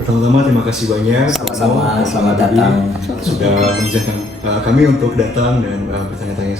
Pertama-tama terima kasih banyak Sama-sama, selamat Bibi, datang. sudah mengizinkan kami untuk datang dan bertanya-tanya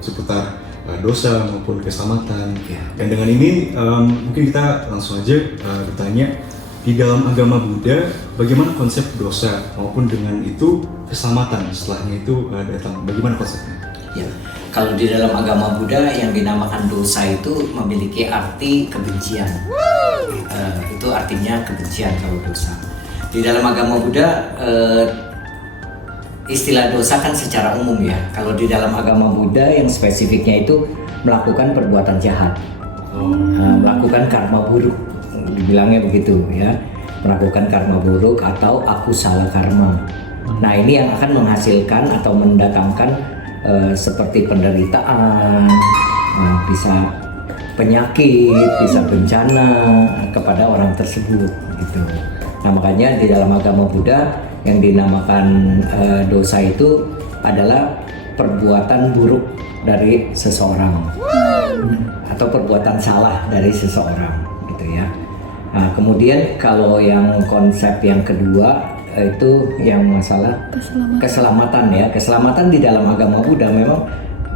seputar dosa maupun keselamatan. Ya. Dan dengan ini mungkin kita langsung aja bertanya, di dalam agama Buddha bagaimana konsep dosa maupun dengan itu keselamatan setelahnya itu datang, bagaimana konsepnya? Ya, kalau di dalam agama Buddha yang dinamakan dosa itu memiliki arti kebencian. Itu artinya kebencian kalau dosa. Di dalam agama Buddha istilah dosa kan secara umum ya. Kalau di dalam agama Buddha yang spesifiknya itu melakukan perbuatan jahat, melakukan karma buruk, dibilangnya begitu ya, melakukan karma buruk atau aku salah karma. Nah ini yang akan menghasilkan atau mendatangkan seperti penderitaan, bisa penyakit, bisa bencana kepada orang tersebut gitu. Nah makanya di dalam agama Buddha yang dinamakan dosa itu adalah perbuatan buruk dari seseorang atau perbuatan salah dari seseorang gitu ya. Nah, kemudian kalau yang konsep yang kedua itu yang masalah keselamatan ya. Keselamatan di dalam agama Buddha, memang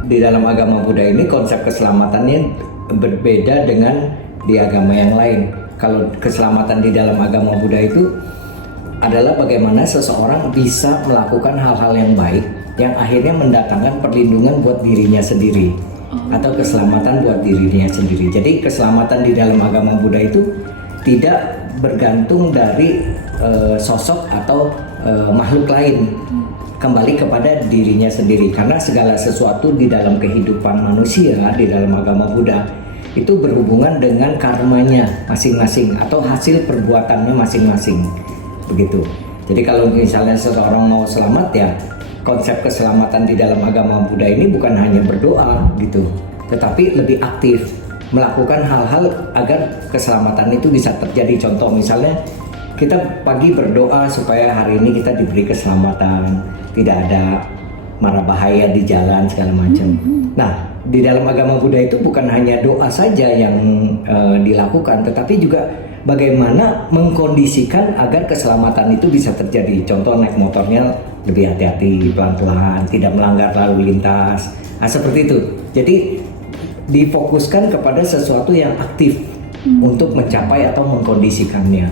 di dalam agama Buddha ini konsep keselamatannya berbeda dengan di agama yang lain. Kalau keselamatan di dalam agama Buddha itu adalah bagaimana seseorang bisa melakukan hal-hal yang baik yang akhirnya mendatangkan perlindungan buat dirinya sendiri atau keselamatan buat dirinya sendiri. Jadi keselamatan di dalam agama Buddha itu tidak bergantung dari sosok atau makhluk lain, kembali kepada dirinya sendiri, karena segala sesuatu di dalam kehidupan manusia di dalam agama Buddha itu berhubungan dengan karmanya masing-masing atau hasil perbuatannya masing-masing begitu. Jadi kalau misalnya seseorang mau selamat ya, konsep keselamatan di dalam agama Buddha ini bukan hanya berdoa gitu, tetapi lebih aktif melakukan hal-hal agar keselamatan itu bisa terjadi. Contoh misalnya kita pagi berdoa supaya hari ini kita diberi keselamatan, tidak ada mara bahaya di jalan segala macam. Nah, di dalam agama Buddha itu bukan hanya doa saja yang dilakukan, tetapi juga bagaimana mengkondisikan agar keselamatan itu bisa terjadi. Contoh naik motornya lebih hati-hati, pelan-pelan, tidak melanggar lalu lintas. Nah, seperti itu. Jadi difokuskan kepada sesuatu yang aktif untuk mencapai atau mengkondisikannya.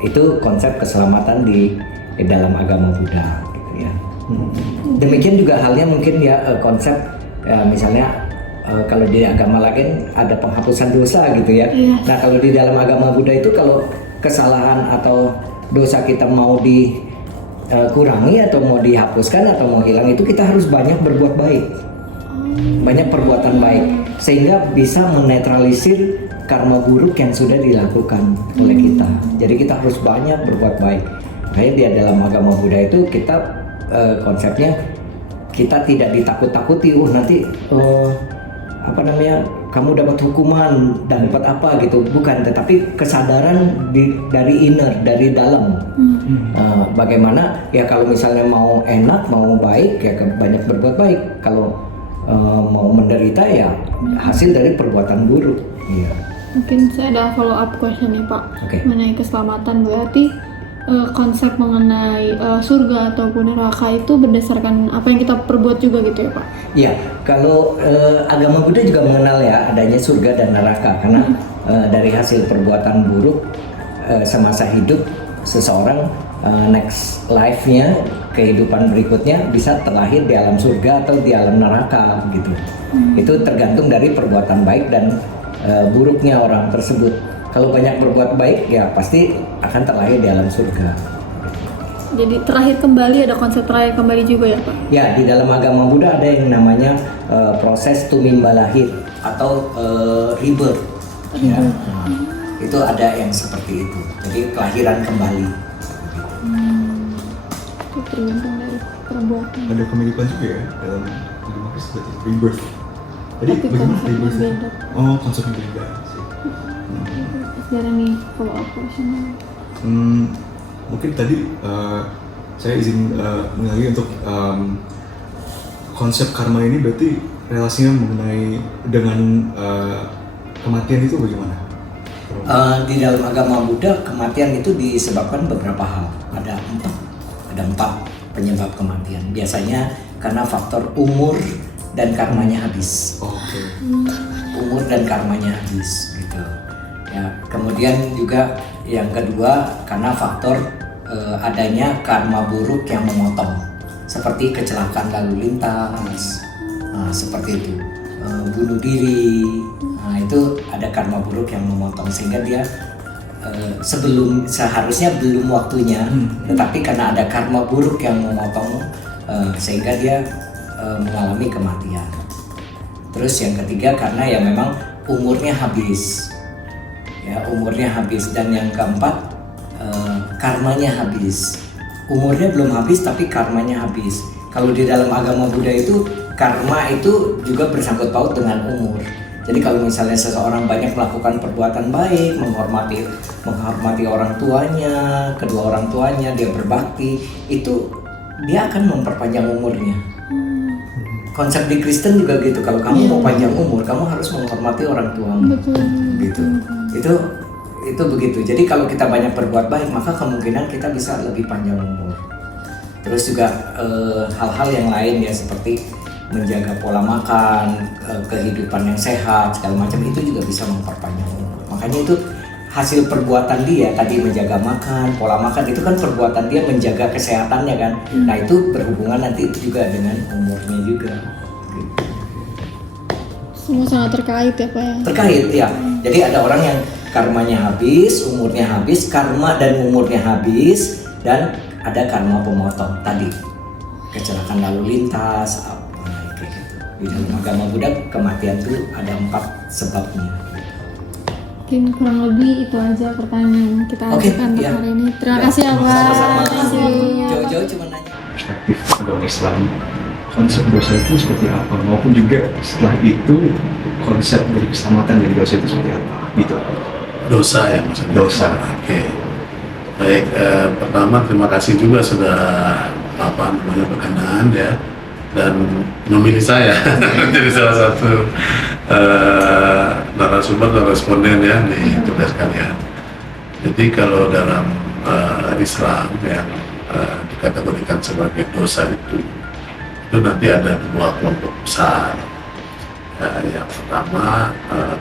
Itu konsep keselamatan di dalam agama Buddha gitu ya. Demikian juga halnya mungkin ya konsep misalnya kalau di agama lain ada penghapusan dosa gitu ya. Nah kalau di dalam agama Buddha itu kalau kesalahan atau dosa kita mau dikurangi atau mau dihapuskan atau mau hilang, itu kita harus banyak berbuat baik, banyak perbuatan baik, sehingga bisa menetralisir karma buruk yang sudah dilakukan oleh kita. Jadi kita harus banyak berbuat baik. Makanya di dalam agama Buddha itu kita konsepnya kita tidak ditakut-takuti, nanti kamu dapat hukuman dan dapat apa gitu, bukan, tetapi kesadaran dari inner, dari dalam. Bagaimana ya kalau misalnya mau enak, mau baik ya banyak berbuat baik. Kalau mau menderita ya hasil dari perbuatan buruk. Iya. Mungkin saya ada follow up question nih Pak, mengenai keselamatan. Berarti konsep mengenai surga ataupun neraka itu berdasarkan apa yang kita perbuat juga gitu ya Pak? Ya, kalau agama Buddha juga mengenal ya adanya surga dan neraka, karena dari hasil perbuatan buruk semasa hidup seseorang, next life-nya, kehidupan berikutnya bisa terlahir di alam surga atau di alam neraka gitu. Itu tergantung dari perbuatan baik dan buruknya orang tersebut. Kalau banyak berbuat baik ya pasti akan terlahir di alam surga. Jadi terakhir kembali, ada konsep terakhir kembali juga ya Pak? Ya, di dalam agama Buddha ada yang namanya proses tumimba lahir atau rebirth. Ya. Itu ada yang seperti itu. Jadi kelahiran kembali. Itu tergantung dari perbuatan. Ada kemiripan juga ya dalam agama Kristen, berarti rebirth. Jadi Tapi bagaimana konsepnya rebirth? beda. Oh, konsepnya beda sih. Ada nih follow up question. Mungkin tadi saya izin mengalih untuk konsep karma ini berarti relasinya mengenai dengan kematian itu bagaimana? Di dalam agama Buddha kematian itu disebabkan beberapa hal. Ada empat penyebab kematian. Biasanya karena faktor umur dan karmanya habis. Umur dan karmanya habis gitu. Ya, kemudian juga yang kedua karena faktor adanya karma buruk yang memotong, seperti kecelakaan lalu lintas, seperti itu, bunuh diri. Nah, itu ada karma buruk yang memotong sehingga dia seharusnya belum waktunya, tetapi karena ada karma buruk yang memotong sehingga dia mengalami kematian. Terus yang ketiga karena ya memang umurnya habis, ya umurnya habis. Dan yang keempat karmanya habis. Umurnya belum habis tapi karmanya habis. Kalau di dalam agama Buddha itu karma itu juga bersangkut paut dengan umur. Jadi kalau misalnya seseorang banyak melakukan perbuatan baik, menghormati orang tuanya, kedua orang tuanya, dia berbakti, itu dia akan memperpanjang umurnya. Konsep di Kristen juga gitu. Kalau kamu mau panjang umur, kamu harus menghormati orang tuamu. Gitu. Itu begitu. Jadi kalau kita banyak berbuat baik, maka kemungkinan kita bisa lebih panjang umur. Terus juga hal-hal yang lain ya, seperti menjaga pola makan, kehidupan yang sehat, segala macam, itu juga bisa memperpanjang umur. Makanya itu hasil perbuatan dia tadi, menjaga makan, pola makan, itu kan perbuatan dia menjaga kesehatannya kan. Nah itu berhubungan nanti juga dengan umurnya juga. Gitu. Semua sangat terkait ya Pak ya? Terkait ya. Jadi ada orang yang karmanya habis, umurnya habis, karma dan umurnya habis, dan ada karma pemotong tadi, kecelakaan lalu lintas, kayak gitu. Di dalam agama Buddha kematian itu ada 4 sebabnya. Mungkin kurang lebih itu aja pertanyaan yang kita ajukan untuk hari ini. Terima kasih ya Pak. Sama-sama. Terima kasih. Jauh-jauh cuma nanya. Perspektif agama Islam, konsep dosa itu seperti apa, maupun juga setelah itu konsep dari keselamatan dari dosa itu seperti apa gitu. Dosa ya maksudnya. Dosa. Oke. Baik, pertama terima kasih juga sudah berkenan ya dan memilih saya jadi salah satu narasumber dan responden ya di tugas kalian. Jadi kalau dalam Islam yang dikategorikan sebagai dosa itu nanti ada 2 kelompok besar. Yang pertama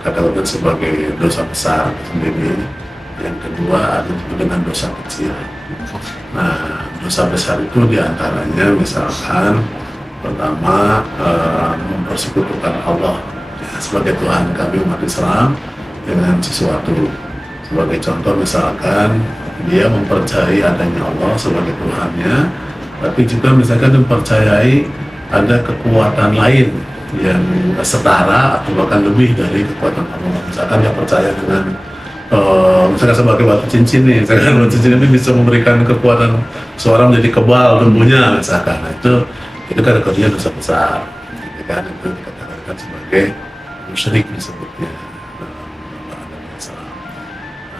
kategorikan sebagai dosa besar sendiri, yang kedua ada dengan dosa kecil. Nah, dosa besar itu diantaranya misalkan pertama mempersekutukan Allah ya, sebagai Tuhan kami umat Islam dengan sesuatu. Sebagai contoh misalkan dia mempercayai adanya Allah sebagai Tuhannya, tapi juga misalkan mempercayai ada kekuatan lain yang setara atau bahkan lebih dari kekuatan Allah. Misalkan dia percaya dengan misalkan sebagai batu cincin nih, misalkan batu cincin ini bisa memberikan kekuatan seorang menjadi kebal tubuhnya misalkan. Nah, itu kategorinya dosa besar, gitu kan? Itu dikatakan sebagai musyrik disebutnya.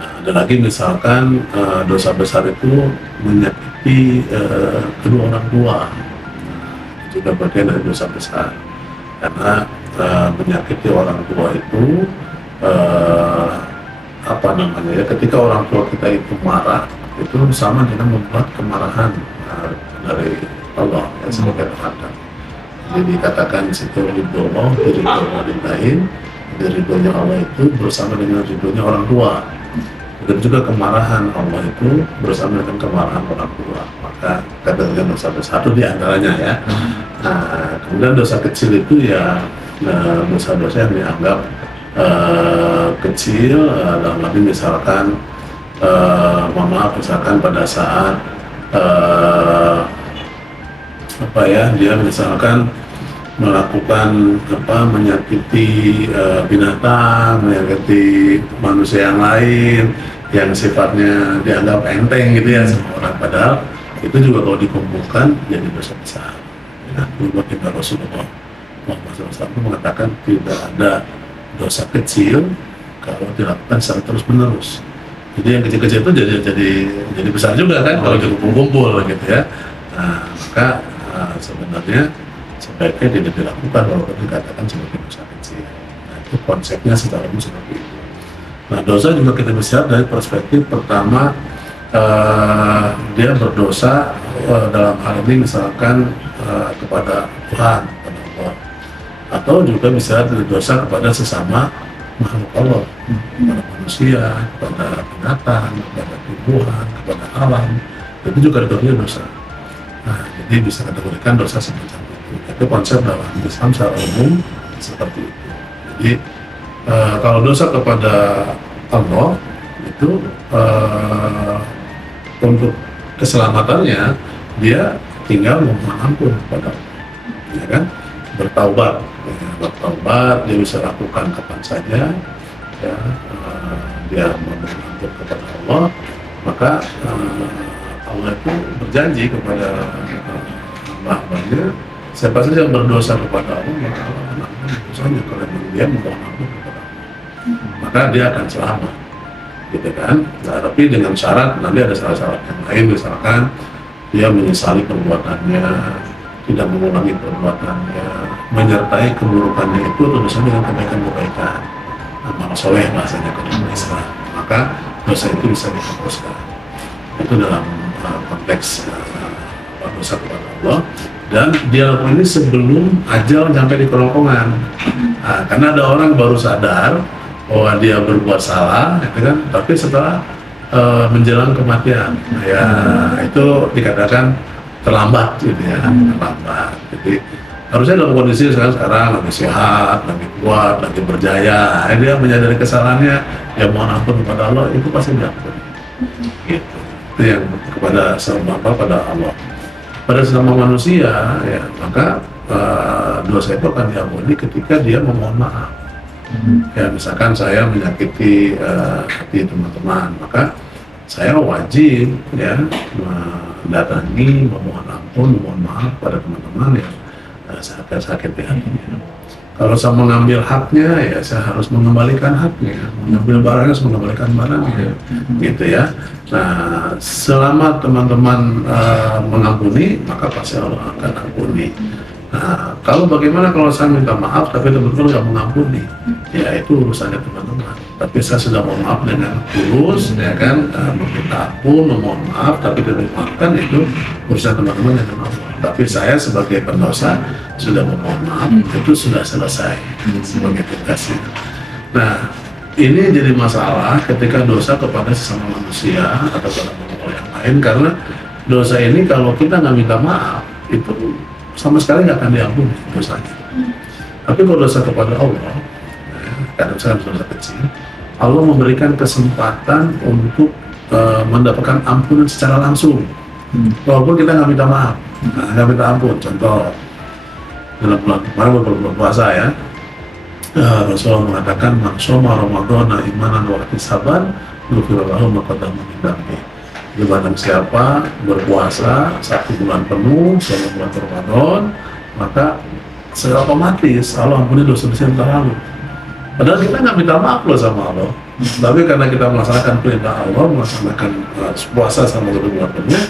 Nah, ada lagi misalkan dosa besar itu menyakiti kedua orang tua, itu juga bagian dari dosa besar. Karena menyakiti orang tua itu ketika orang tua kita itu marah, itu sama dengan membuat kemarahan dari Allah ya, sebagai Tuhan. Jadi dikatakan di situ ridho Allah, ridho orang lain, ridhonya Allah itu bersama dengan ridhonya orang tua. Dan juga kemarahan Allah itu bersama dengan kemarahan orang tua. Maka kategori dosa besar itu diantaranya ya. Nah, kemudian dosa kecil itu ya dosa-dosa yang dianggap kecil, dalam arti misalkan misalkan pada saat dia misalkan melakukan menyakiti binatang, menyakiti manusia yang lain yang sifatnya dianggap enteng gitu ya sama orang, padahal itu juga kalau dikumpulkan jadi dosa besar. Ya, kita Rasulullah Muhammad SAW mengatakan tidak ada dosa kecil kalau dilakukan secara terus-menerus. Jadi yang kecil-kecil itu jadi besar juga kan kalau dikumpul-kumpul gitu ya. Nah, maka sebenarnya sebaiknya tidak dilakukan walaupun dikatakan sebagai dosa kecil. Nah, itu konsepnya secara umum seperti itu. Nah, dosa juga kita bisa lihat dari perspektif pertama, dia berdosa dalam hal ini misalkan kepada Tuhan, kepada Allah, atau juga bisa berdosa kepada sesama makhluk Allah, kepada manusia, kepada binatang, kepada tumbuhan, kepada alam, itu juga kategori dosa. Nah, jadi bisa kategorikan dosa semacam itu. Itu konsep dalam Islam secara umum seperti itu. Jadi kalau dosa kepada Allah itu untuk keselamatannya dia tinggal memohon ampun kepada Allah, ya kan? Bertaubat, dia bisa lakukan kapan saja, ya, dia memohon ampun kepada Allah, maka Allah itu berjanji kepada hamba-hambanya, siapa saja yang berdosa kepada Allah, maka Allah akan ampuni dosanya kalau dia memohon ampun kepada Allah, maka dia akan selamat, gitu kan? Nah, tapi dengan syarat, nanti ada syarat-syarat yang lain, misalkan dia menyesali perbuatannya, tidak mengulangi perbuatannya, menyertai keburukannya itu tentu dengan kebaikan-kebaikan, amal soleh bahasanya kalau Islam, maka dosa itu bisa dihapuskan. Itu dalam konteks dosa kepada Allah, dan dia lakukan ini sebelum ajal sampai di kerongkongan. Nah, karena ada orang baru sadar bahwa dia berbuat salah, gitu kan, tapi setelah menjelang kematian, ya itu dikatakan terlambat, gitu ya, terlambat. Jadi harusnya dalam kondisi sekarang lagi sehat, lagi kuat, lagi berjaya, dia menyadari kesalahannya, dia mohon ampun kepada Allah, itu pasti diampuni. Gitu. Itu yang kepada pada Allah. Pada sesama manusia, ya maka dosa itu akan diampuni ketika dia memohon maaf. Ya misalkan saya menyakiti hati teman-teman, maka saya wajib ya mendatangi, memohon ampun, memohon maaf pada teman-teman yang saya sakiti hatinya. Kalau saya mengambil haknya, ya saya harus mengembalikan haknya, mengambil barangnya, harus mengembalikan barangnya, gitu ya. Nah, selama teman-teman mengampuni, maka pasti Allah akan ampuni. Nah, kalau bagaimana kalau saya minta maaf tapi teman-teman nggak mengampuni, ya itu urusannya teman-teman. Tapi saya sudah mohon maaf dengan tulus, ya kan, meminta ampun, memohon maaf, tapi tidak dimaafkan, itu urusan teman-teman yang maaf. Tapi saya sebagai pendosa sudah memohon maaf, itu sudah selesai sebagai tugasnya. Nah, ini jadi masalah ketika dosa kepada sesama manusia atau kepada makhluk yang lain, karena dosa ini kalau kita nggak minta maaf, itu sama sekali nggak akan diampuni dosanya. Tapi kalau dosa kepada Allah, karena saya dosa kecil, Allah memberikan kesempatan untuk mendapatkan ampunan secara langsung, walaupun kita nggak minta maaf, nggak minta ampun. Contoh dalam bulan kemarin berbulan puasa ya, Rasulullah mengatakan man shoma Ramadhana imanan wa ihtisaban ghufira lahu ma qaddama min dhanbi. Di barang siapa berpuasa 1 bulan penuh selama bulan Ramadan, maka secara otomatis Allah ampuni dosa-dosa yang lalu. Padahal kita nggak minta maaf loh sama Allah, tapi karena kita melaksanakan perintah Allah, melaksanakan puasa sama 1 bulan penuh,